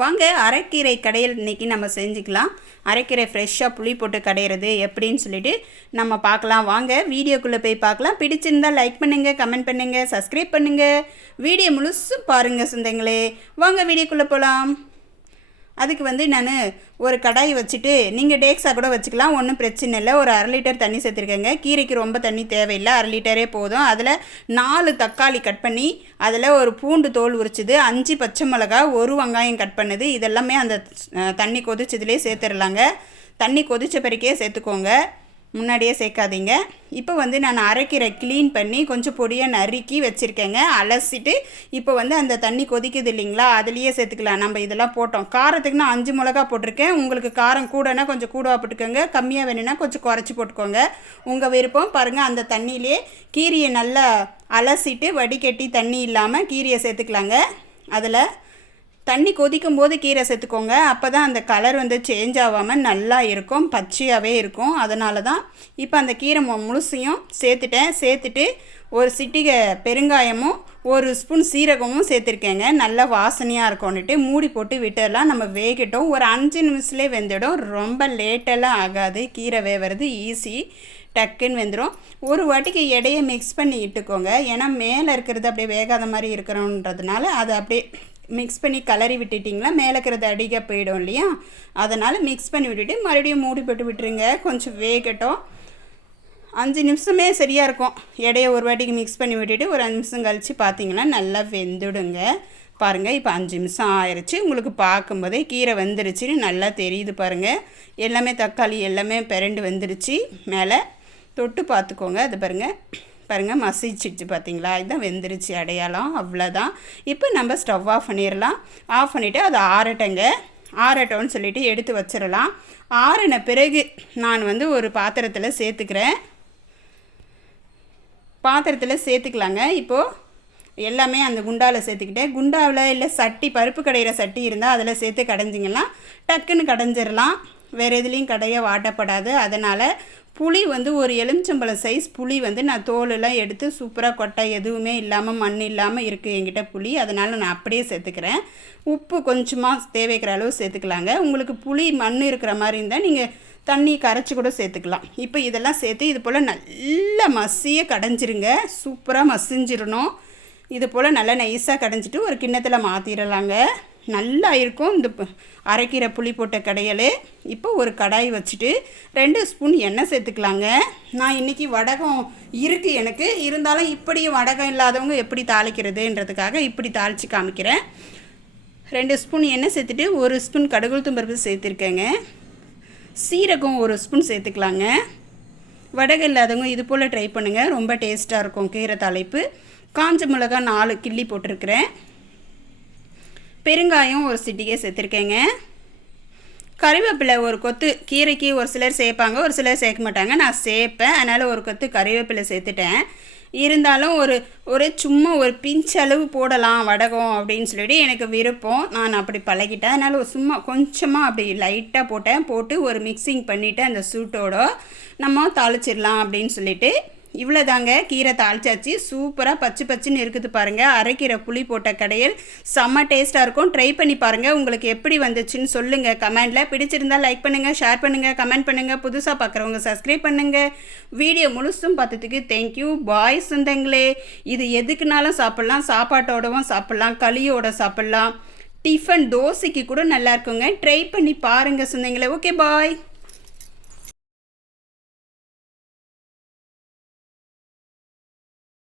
வாங்க அரைக்கீரை கடையில் இன்றைக்கி நம்ம செஞ்சுக்கலாம். அரைக்கீரை ஃப்ரெஷ்ஷாக புளி போட்டு கடையிறது எப்படின்னு சொல்லிட்டு நம்ம பார்க்கலாம். வாங்க வீடியோக்குள்ளே போய் பார்க்கலாம். பிடிச்சிருந்தால் லைக் பண்ணுங்கள், கமெண்ட் பண்ணுங்கள், சப்ஸ்கிரைப் பண்ணுங்கள். வீடியோ முழுசும் பாருங்கள் சொந்தங்களே. வாங்க வீடியோக்குள்ளே போகலாம். அதுக்கு நான் ஒரு கடாய் வச்சுட்டு, நீங்கள் டேக்ஸாக கூட வச்சுக்கலாம், ஒன்றும் பிரச்சனை இல்லை. ஒரு 1/2 லிட்டர் தண்ணி சேர்த்துருக்கேங்க. கீரைக்கு ரொம்ப தண்ணி தேவையில்லை, 1/2 லிட்டரே போதும். அதில் 4 தக்காளி கட் பண்ணி, அதில் ஒரு பூண்டு தோல் உரிச்சது, 5 பச்சை மிளகா, 1 வெங்காயம் கட் பண்ணுது, இதெல்லாமே அந்த தண்ணி கொதிச்சதுலேயே சேர்த்துடலாங்க. தண்ணி கொதித்த பிறக்கே சேர்த்துக்கோங்க, முன்னாடியே சேர்க்காதீங்க. இப்போ நான் அரைக்கீரை க்ளீன் பண்ணி கொஞ்சம் பொடியாக நறுக்கி வச்சுருக்கேங்க. அலசிட்டு இப்போ அந்த தண்ணி கொதிக்குது இல்லைங்களா, அதுலேயே சேர்த்துக்கலாம். நம்ம இதெல்லாம் போட்டோம். காரத்துக்கு நான் 5 மிளகா போட்டிருக்கேன். உங்களுக்கு காரம் கூடனா கொஞ்சம் கூடவா போட்டுக்கோங்க, கம்மியாக வேணும்னா கொஞ்சம் குறைச்சி போட்டுக்கோங்க, உங்கள் விருப்பம். பாருங்கள், அந்த தண்ணியிலே கீரையை நல்லா அலசிட்டு வடிகட்டி தண்ணி இல்லாமல் கீரையை சேர்த்துக்கலாங்க. அதில் தண்ணி கொதிக்கும் போது கீரை சேர்த்துக்கோங்க. அப்போ தான் அந்த கலர் சேஞ்ச் ஆகாமல் நல்லா இருக்கும், பச்சையாகவே இருக்கும். அதனால தான் இப்போ அந்த கீரை முழுசையும் சேர்த்துட்டு ஒரு சிட்டிகை பெருங்காயமும் 1 ஸ்பூன் சீரகமும் சேர்த்துருக்கேங்க. நல்லா வாசனையாக இருக்கும்னுட்டு மூடி போட்டு விட்டுடலாம். நம்ம வேகட்டும். ஒரு 5 நிமிஷத்துலேயே வெந்துடும். ரொம்ப லேட்டெல்லாம் ஆகாது. கீரை வேவது ஈஸி, டக்குன்னு வெந்துடும். ஒரு வாட்டிக்கு எடையை மிக்ஸ் பண்ணி இட்டுக்கோங்க. ஏன்னா மேலே இருக்கிறது அப்படியே வேகாத மாதிரி இருக்கிறோன்றதுனால அதை அப்படியே மிக்ஸ் பண்ணி கலரி விட்டுட்டிங்களா மேலே இருக்கிறது அடிக்க போயிடும் இல்லையா, அதனால் மிக்ஸ் பண்ணி விட்டுட்டு மறுபடியும் மூடி போட்டு விட்டுருங்க. கொஞ்சம் வேகட்டும். 5 நிமிஷமே சரியாக இருக்கும். எடையை ஒரு வாட்டிக்கு மிக்ஸ் பண்ணி விட்டுட்டு ஒரு 5 நிமிஷம் கழித்து பார்த்தீங்கன்னா நல்லா வெந்துடுங்க. பாருங்கள், இப்போ 5 நிமிஷம் ஆயிடுச்சு. உங்களுக்கு பார்க்கும்போதே கீரை வெந்துருச்சுன்னு நல்லா தெரியுது பாருங்கள். எல்லாமே தக்காளி எல்லாமே பிரண்டு வெந்துருச்சு. மேலே தொட்டு பார்த்துக்கோங்க. அது பாருங்கள் மசிச்சிடுச்சு பார்த்தீங்களா, இதுதான் வெந்துருச்சு அடையாளம். அவ்வளோதான். இப்போ நம்ம ஸ்டவ் ஆஃப் பண்ணிடலாம். ஆஃப் பண்ணிவிட்டு அது ஆறட்டோன்னு சொல்லிவிட்டு எடுத்து வச்சிடலாம். ஆறின பிறகு நான் ஒரு பாத்திரத்தில் சேர்த்துக்கலாங்க. இப்போது எல்லாமே அந்த குண்டாவில் சேர்த்துக்கிட்டேன். குண்டாவில் இல்லை சட்டி, பருப்பு கடையிற சட்டி இருந்தால் அதில் சேர்த்து கடைஞ்சிங்கன்னா டக்குன்னு கடைஞ்சிடலாம். வேறு எதுலேயும் கடைய வாட்டப்படாது. அதனால் புளி ஒரு எலுமிச்சம்பழம் சைஸ் புளி நான் தோலெல்லாம் எடுத்து சூப்பராக கொட்டை எதுவுமே இல்லாமல் மண் இல்லாமல் இருக்குது என்கிட்ட புளி. அதனால் நான் அப்படியே சேர்த்துக்கிறேன். உப்பு கொஞ்சமாக தேவைக்கிற அளவு சேர்த்துக்கலாங்க. உங்களுக்கு புளி மண் இருக்கிற மாதிரி இருந்தால் நீங்கள் தண்ணி கரைச்சி கூட சேர்த்துக்கலாம். இப்போ இதெல்லாம் சேர்த்து இது போல் நல்லா மசிய கடைஞ்சிருங்க. சூப்பராக மசிஞ்சிடணும். இது போல் நல்லா நைஸாக கடைஞ்சிட்டு ஒரு கிண்ணத்தில் மாற்றிடலாங்க. நல்லா இருக்கும் இந்த அரைக்கீரை புளி போட்ட கடையல். இப்போ ஒரு கடாய் வச்சுட்டு 2 ஸ்பூன் எண்ணெய் சேர்த்துக்கலாங்க. நான் இன்றைக்கி வடகம் இருக்குது எனக்கு, இருந்தாலும் இப்படியும் வடகம் இல்லாதவங்க எப்படி தாளிக்கிறதுன்றதுக்காக இப்படி தாளித்து காமிக்கிறேன். 2 ஸ்பூன் எண்ணெய் சேர்த்துட்டு 1 ஸ்பூன் கடுகுளுத்தம் பருப்பு சேர்த்துருக்கேங்க. சீரகம் 1 ஸ்பூன் சேர்த்துக்கலாங்க. வடகம் இல்லாதவங்க இது போல் ட்ரை பண்ணுங்கள், ரொம்ப டேஸ்ட்டாக இருக்கும் கீரை தாளிப்பு. காஞ்ச மிளகா 4 கிள்ளி போட்டிருக்கிறேன். பெருங்காயம் 1 சிட்டிகை சேர்த்துருக்கேங்க. கறிவேப்பிலை 1 கொத்து. கீரைக்கு ஒரு சிலர் சேர்ப்பாங்க, ஒரு சிலர் சேர்க்க மாட்டாங்க. நான் சேர்ப்பேன், அதனால் 1 கொத்து கறிவேப்பிலை சேர்த்துட்டேன். இருந்தாலும் ஒரு சும்மா ஒரு பிஞ்ச் அளவு போடலாம் வடகம் அப்படின்னு சொல்லிட்டு எனக்கு விருப்பம். நான் அப்படி பழகிட்டேன். அதனால் சும்மா கொஞ்சமாக அப்படி லைட்டாக போட்டு ஒரு மிக்சிங் பண்ணிவிட்டு அந்த சூட்டோடு நம்ம தாளிச்சிடலாம் அப்படின்னு சொல்லிட்டு. இவ்வளோ தாங்க, கீரை தாளிச்சாச்சு. சூப்பராக பச்சுன்னு இருக்குது பாருங்கள். அரைக்கீரை புளி போட்ட கடையில் செம்ம டேஸ்ட்டாக இருக்கும். ட்ரை பண்ணி பாருங்கள். உங்களுக்கு எப்படி வந்துச்சுன்னு சொல்லுங்கள் கமெண்டில். பிடிச்சிருந்தால் லைக் பண்ணுங்கள், ஷேர் பண்ணுங்கள், கமெண்ட் பண்ணுங்கள். புதுசாக பார்க்குறவங்க சப்ஸ்கிரைப் பண்ணுங்கள். வீடியோ முழுசும் பார்த்ததுக்கு தேங்க்யூ. பாய் சொந்தங்களே. இது எதுக்குனாலும் சாப்பிட்லாம், சாப்பாட்டோடவும் சாப்பிட்லாம், களியோட சாப்பிட்லாம், டிஃபன் தோசைக்கு கூட நல்லா இருக்குங்க. ட்ரை பண்ணி பாருங்கள் சொந்தங்களே. ஓகே, பாய்.